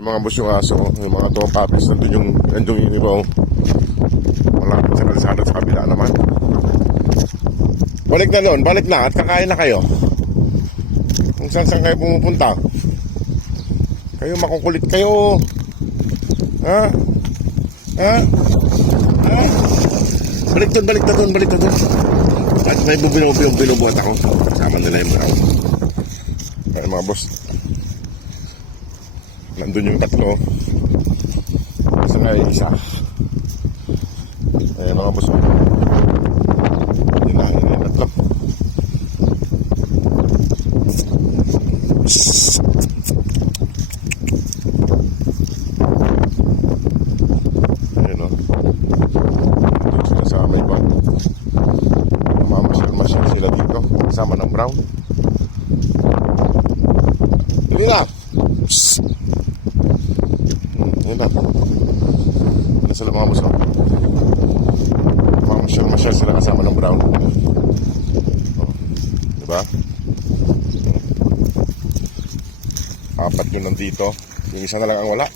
May mga boss yung aso, yung mga tuwang puppies, nandun yung iba. Malapit sa kalsada sa kabila naman. Balik na doon, balik na at kakain na kayo. Kung saan kayo pumupunta. Kayo makukulit kayo. Ha? Ha? Ha? Balik na doon. At may binubuhat ako. Kasama nila yung brown. Kaya mga boss, nandun yung tatlo. Isa nga yung isa. Ayan mga boss. Hinahin yung tatlo. Ayan o. Dito sila sa may bag. Mamasyal sila dito. Kasama ng brown. Yun na. Yun na. Yun sila mga boss. Mamasyal sila kasama ng brown. Diba? Apat yun nandito. Yung isa na lang ang wala.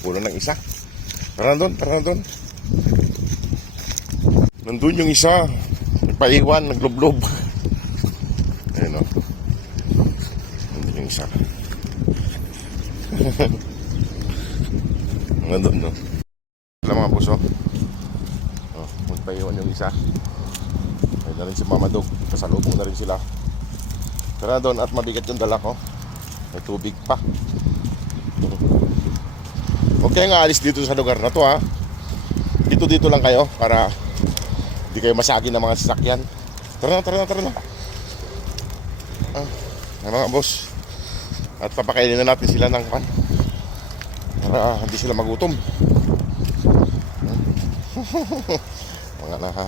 Puro ng isa. Tara na doon. Nandun yung isa. Nagpaiwan, naglublob. Ayun o. Nandun yung isa. Nandun no. Wala mga puso. Magpaiwan yung isa. Ayun na rin si Mama Dog. Kasalubong na rin sila. Tara doon at mabigat yung dala ko. May tubig pa. Huwag kayong aalis dito sa lugar na to ha. Dito lang kayo para hindi kayo masagi ng mga sasakyan. Tara na. Mga boss. At papakainin na natin sila ng pan para hindi sila magutom. Mga naka.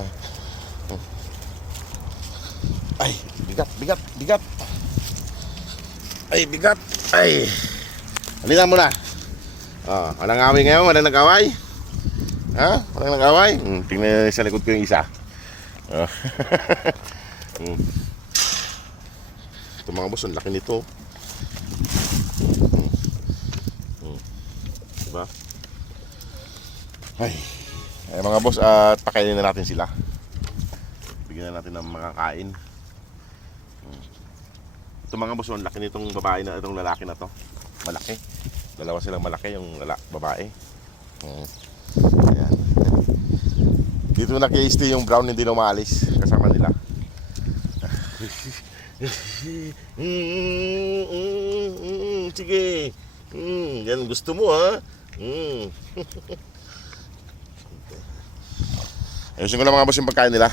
Ay, bigat. Ay, bigat. Ay. Halina mo na. Walang away ngayon, walang nag-away. Ha? Walang nag-away? Tingnan sa likod ko yung isa. Ito mga boss, ang laki nito. Diba? Ay mga boss, at pakainin na natin sila. Bigyan na natin ng mga kain. Ito mga boss, ang laki nitong babae na itong lalaki na to. Malaki. Dalawa silang malaki yung babae. Ayan. Dito nag-i-stay yung brown, hindi na umaalis kasama nila. Sige. Yan gusto mo ha. Ayusin ko lang mga boss yung pagkain nila.